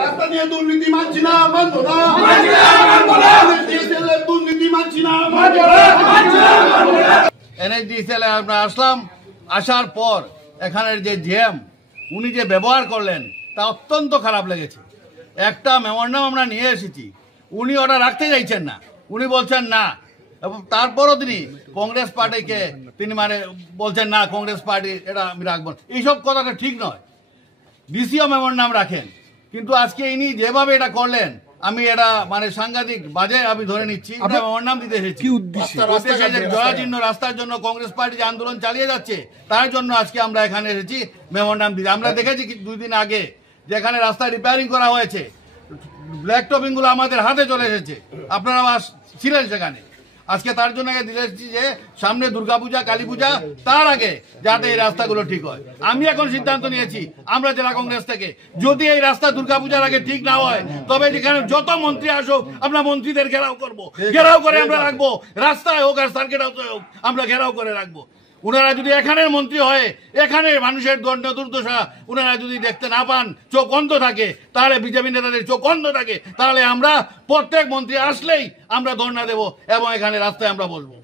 রাস্তা নিয়ে দুর্নীতি মানছি না, মানবো না। দুর্নীতি মানছি না, এনএসডিসিএল আমরা আসলাম, আসার পর এখানের যে জিএম উনি যে ব্যবহার করলেন তা অত্যন্ত খারাপ লেগেছে। একটা মেমোরান্ডাম আমরা নিয়ে এসেছি, উনি ওটা রাখতে চাইছেন না, উনি বলছেন না। এবং তারপরও তিনি কংগ্রেস পার্টিকে তিনি বলছেন না, কংগ্রেস পার্টি এটা আমি রাখবো। এইসব কথাটা ঠিক নয়। ডিসিও মেমোরান্ডাম রাখেন, কিন্তু আজকে ইনি যেভাবে এটা করলেন আমি এটা সাংঘাতিক বাজে আমি ধরে নিচ্ছি। মেমোরান্ডাম দিতে এসেছি জয়াজীর্ণ রাস্তার জন্য কংগ্রেস পার্টি যে আন্দোলন চালিয়ে যাচ্ছে তার জন্য আজকে আমরা এখানে এসেছি মেমোরান্ডাম দিতে। আমরা দেখেছি 2 দিন আগে যেখানে রাস্তা রিপেয়ারিং করা হয়েছে, ব্ল্যাক টপিং গুলো আমাদের হাতে চলে এসেছে, আপনারা ছিলেন সেখানে। আজকে তার জন্য দিয়েছি যে সামনে দুর্গাপূজা, কালী পূজা, তার আগে যাতে এই রাস্তাগুলো ঠিক হয়। আমি এখন সিদ্ধান্ত নিয়েছি আমরা জেলা কংগ্রেস থেকে, যদি এই রাস্তা দুর্গাপূজার আগে ঠিক না হয় তবে যেখানে যত মন্ত্রী আসুক আমরা মন্ত্রীদের ঘেরাও করবো, ঘেরাও করে আমরা রাখবো, রাস্তায় হোক আর সার্কিট হাউসে হোক আমরা ঘেরাও করে রাখবো। উনারা যদি এখানের মন্ত্রী হয়, এখানে মানুষের দুর্দশা উনারা যদি দেখতে না পান, চোখ অন্ধ থাকে, তাহলে বিজেপি নেতাদের চোখ অন্ধ থাকে, তাহলে আমরা প্রত্যেক মন্ত্রী আসলেই আমরা ধর্ণা দেব এবং এখানে রাস্তায় আমরা বলবো।